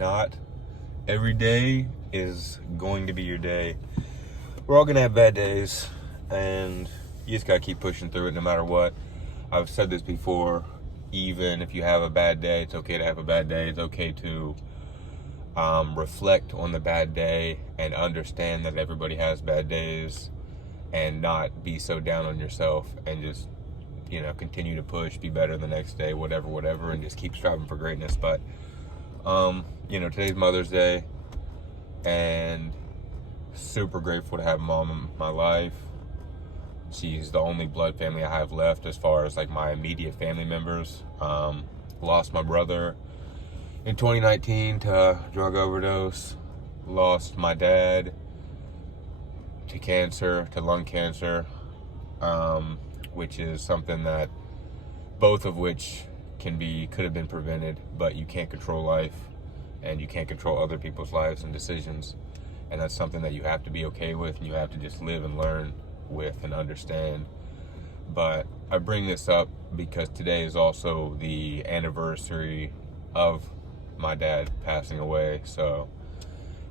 not every day is going to be your day. We're all going to have bad days, and you just got to keep pushing through it no matter what. I've said this before, even if you have a bad day, it's okay to have a bad day. It's okay to reflect on the bad day and understand that everybody has bad days, and not be so down on yourself, and just, continue to push, be better the next day, whatever, and just keep striving for greatness. But, today's Mother's Day, and super grateful to have Mom in my life. She's the only blood family I have left as far as like my immediate family members. Lost my brother in 2019 to drug overdose. Lost my dad to cancer, to lung cancer, which is something that both of which could have been prevented, but you can't control life, and you can't control other people's lives and decisions. And that's something that you have to be okay with, and you have to just live and learn with and understand. But I bring this up because today is also the anniversary of my dad passing away. So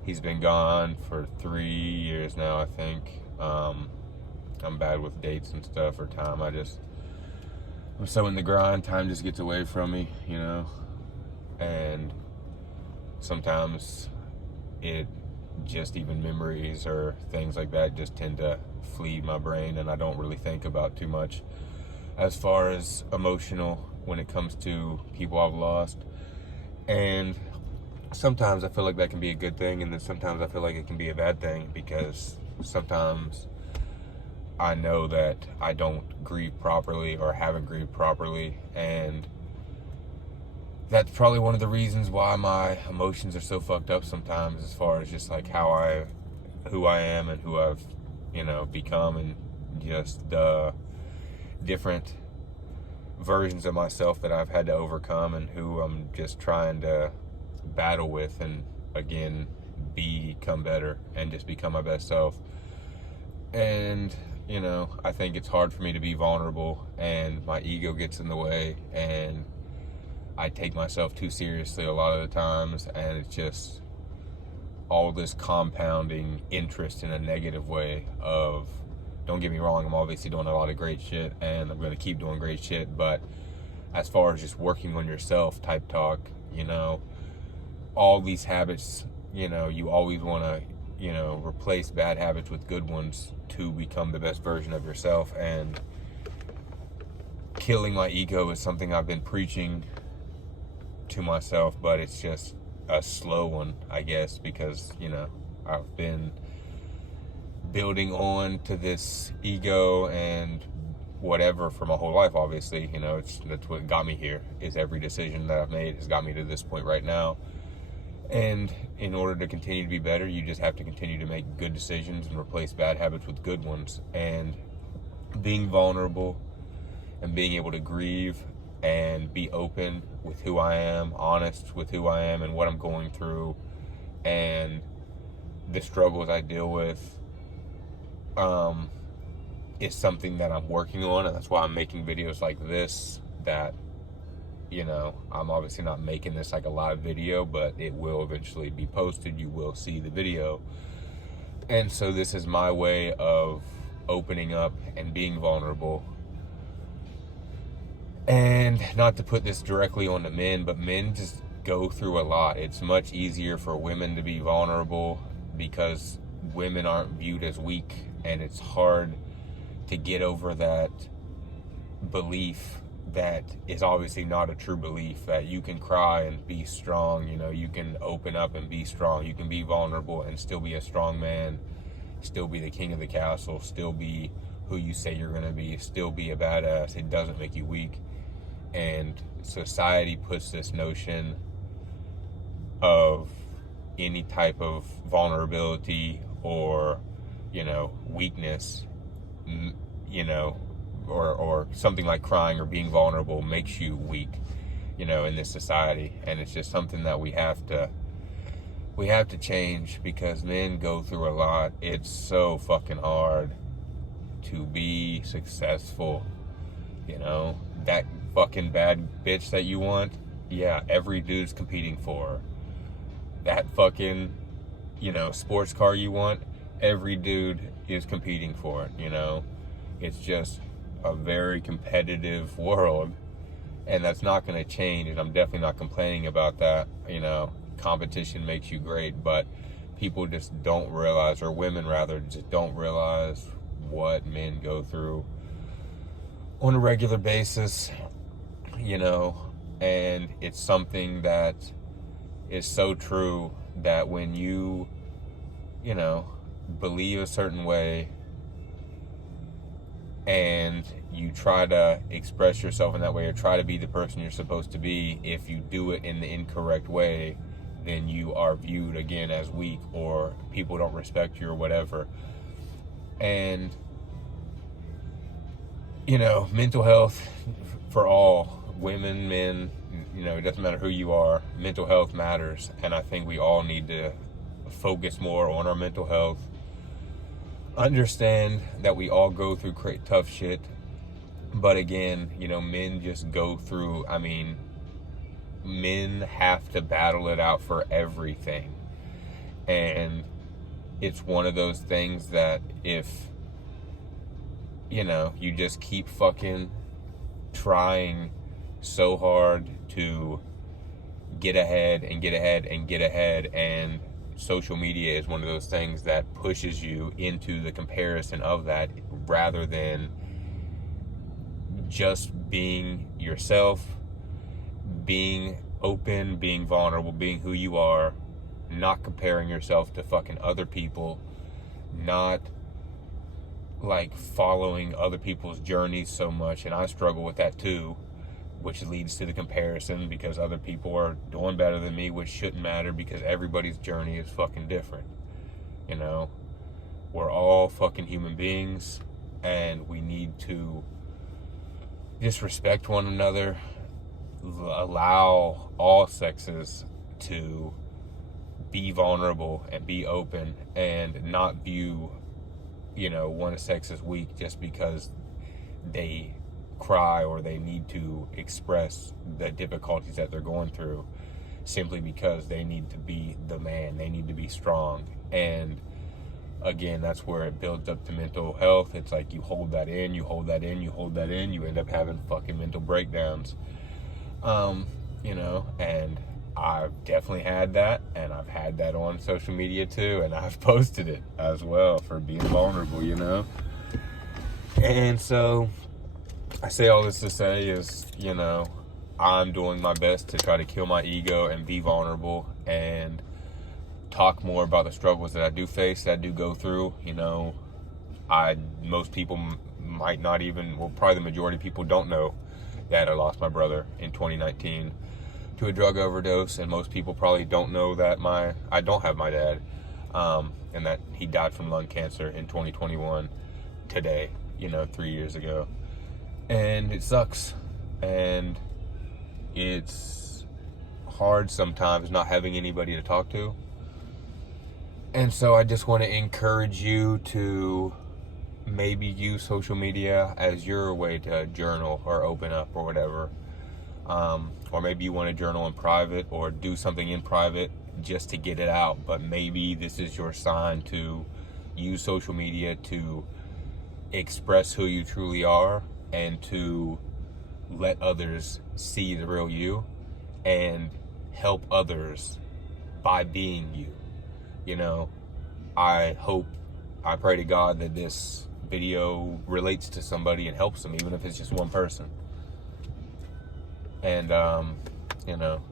he's been gone for 3 years now, I think. I'm bad with dates and stuff, or time. I'm so in the grind, time just gets away from me, and sometimes it just, even memories or things like that just tend to flee my brain, and I don't really think about too much as far as emotional when it comes to people I've lost. And sometimes I feel like that can be a good thing, and then sometimes I feel like it can be a bad thing, because sometimes I know that I don't grieve properly or haven't grieved properly, and that's probably one of the reasons why my emotions are so fucked up sometimes, as far as just like who I am and who I've, become, and just the different versions of myself that I've had to overcome, and who I'm just trying to battle with, and again, become better and just become my best self. And, I think it's hard for me to be vulnerable, and my ego gets in the way, and I take myself too seriously a lot of the times, and it's just all this compounding interest in a negative way of, don't get me wrong, I'm obviously doing a lot of great shit, and I'm going to keep doing great shit, but as far as just working on yourself type talk, all these habits, you always want to, replace bad habits with good ones to become the best version of yourself. And killing my ego is something I've been preaching to myself, but it's just a slow one, I guess, because, I've been building on to this ego and whatever for my whole life, obviously. That's what got me here, is every decision that I've made has got me to this point right now. And in order to continue to be better, you just have to continue to make good decisions and replace bad habits with good ones. And being vulnerable and being able to grieve and be open with who I am, honest with who I am and what I'm going through, and the struggles I deal with, is something that I'm working on. And that's why I'm making videos like this, that I'm obviously not making this like a live video, but it will eventually be posted. You will see the video. And so this is my way of opening up and being vulnerable. And not to put this directly on the men, but men just go through a lot. It's much easier for women to be vulnerable because women aren't viewed as weak, and it's hard to get over that belief that is obviously not a true belief, that you can cry and be strong, you can open up and be strong, you can be vulnerable and still be a strong man, still be the king of the castle, still be who you say you're going to be, still be a badass. It doesn't make you weak. And society puts this notion of any type of vulnerability or, weakness, or something like crying or being vulnerable makes you weak, in this society. And it's just something that we have to change, because men go through a lot. It's so fucking hard to be successful. That fucking bad bitch that you want, yeah, every dude's competing for her. that fucking, sports car you want, every dude is competing for it, It's just a very competitive world, and that's not going to change, and I'm definitely not complaining about that. Competition makes you great, but people just don't realize, or women rather, just don't realize what men go through on a regular basis, and it's something that is so true that when you believe a certain way and you try to express yourself in that way or try to be the person you're supposed to be, if you do it in the incorrect way, then you are viewed again as weak, or people don't respect you or whatever. And mental health for all women, men, it doesn't matter who you are, mental health matters. And I think we all need to focus more on our mental health. Understand that we all go through tough shit. But again, men just go through, men have to battle it out for everything. And it's one of those things that if, you just keep fucking trying so hard to get ahead and get ahead and get ahead, and social media is one of those things that pushes you into the comparison of that, rather than just being yourself, being open, being vulnerable, being who you are, not comparing yourself to fucking other people, not like following other people's journeys so much. And I struggle with that too, which leads to the comparison, because other people are doing better than me, which shouldn't matter, because everybody's journey is fucking different. We're all fucking human beings, and we need to just respect one another, allow all sexes to be vulnerable and be open, and not view one sex as weak just because they cry or they need to express the difficulties that they're going through, simply because they need to be the man, they need to be strong. And again, that's where it builds up to mental health. It's like you hold that in, you hold that in, you hold that in, you end up having fucking mental breakdowns. And I've definitely had that, and I've had that on social media too, and I've posted it as well for being vulnerable, And so I say all this to say is, I'm doing my best to try to kill my ego and be vulnerable and talk more about the struggles that I do face, that I do go through. Most people might not even, probably the majority of people don't know that I lost my brother in 2019 to a drug overdose, and most people probably don't know that I don't have my dad, and that he died from lung cancer in 2021 today, 3 years ago. And it sucks, and it's hard sometimes not having anybody to talk to. And so I just want to encourage you to maybe use social media as your way to journal or open up or whatever. Or maybe you want to journal in private or do something in private just to get it out. But maybe this is your sign to use social media to express who you truly are, and to let others see the real you and help others by being you. I pray to God that this video relates to somebody and helps them, even if it's just one person. And,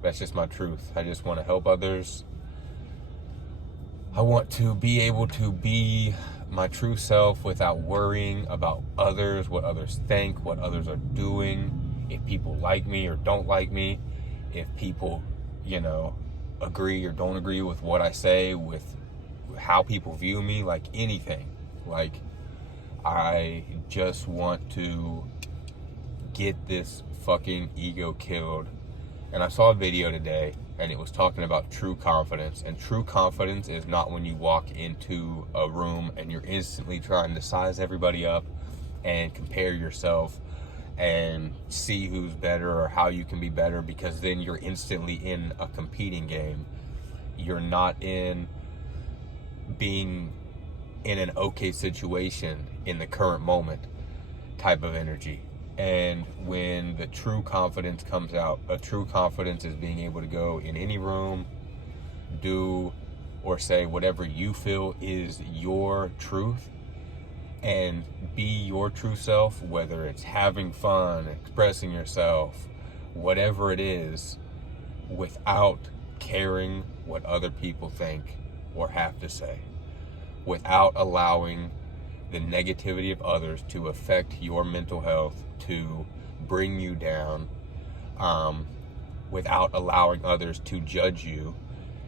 that's just my truth. I just want to help others. I want to be able to be my true self without worrying about others, what others think, what others are doing, if people like me or don't like me, if people, agree or don't agree with what I say, with how people view me, like anything. Like, I just want to get this fucking ego killed. And I saw a video today, and it was talking about true confidence. And true confidence is not when you walk into a room and you're instantly trying to size everybody up and compare yourself and see who's better or how you can be better, because then you're instantly in a competing game. You're not in being in an okay situation in the current moment type of energy. And when the true confidence comes out, a true confidence is being able to go in any room, do or say whatever you feel is your truth, and be your true self, whether it's having fun, expressing yourself, whatever it is, without caring what other people think or have to say, without allowing the negativity of others to affect your mental health, to bring you down, without allowing others to judge you,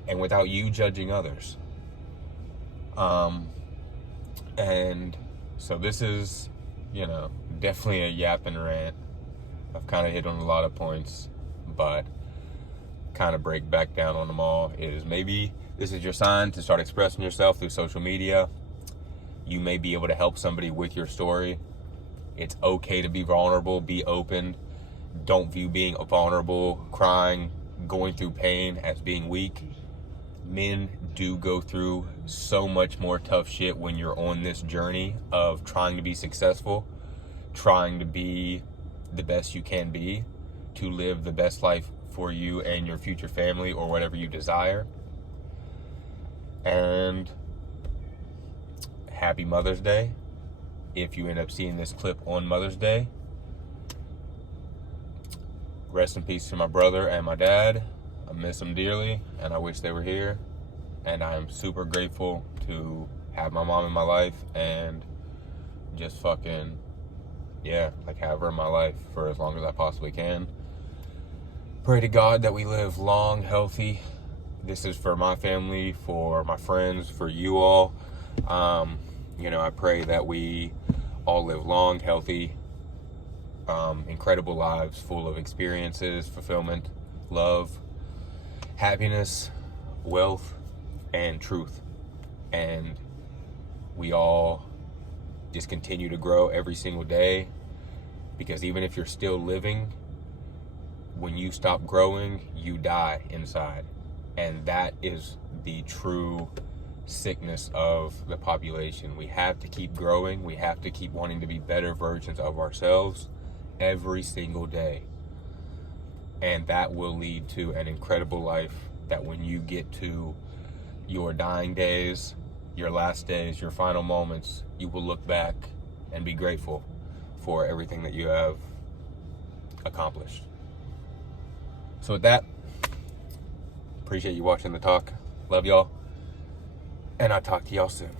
and without you judging others. And so this is, definitely a yapping rant. I've kind of hit on a lot of points, but kind of break back down on them all is maybe this is your sign to start expressing yourself through social media. You may be able to help somebody with your story. It's okay to be vulnerable, be open. Don't view being vulnerable, crying, going through pain as being weak. Men do go through so much more tough shit when you're on this journey of trying to be successful, trying to be the best you can be, to live the best life for you and your future family or whatever you desire. And happy Mother's Day. If you end up seeing this clip on Mother's Day, rest in peace to my brother and my dad. I miss them dearly, and I wish they were here. And I'm super grateful to have my mom in my life and just fucking, have her in my life for as long as I possibly can. Pray to God that we live long, healthy. This is for my family, for my friends, for you all. I pray that we all live long, healthy, incredible lives full of experiences, fulfillment, love, happiness, wealth, and truth. And we all just continue to grow every single day, because even if you're still living, when you stop growing, you die inside. And that is the true sickness of the population. We have to keep growing. We have to keep wanting to be better versions of ourselves every single day. And that will lead to an incredible life that when you get to your dying days, your last days, your final moments, you will look back and be grateful for everything that you have accomplished. So with that, appreciate you watching the talk. Love y'all. And I'll talk to y'all soon.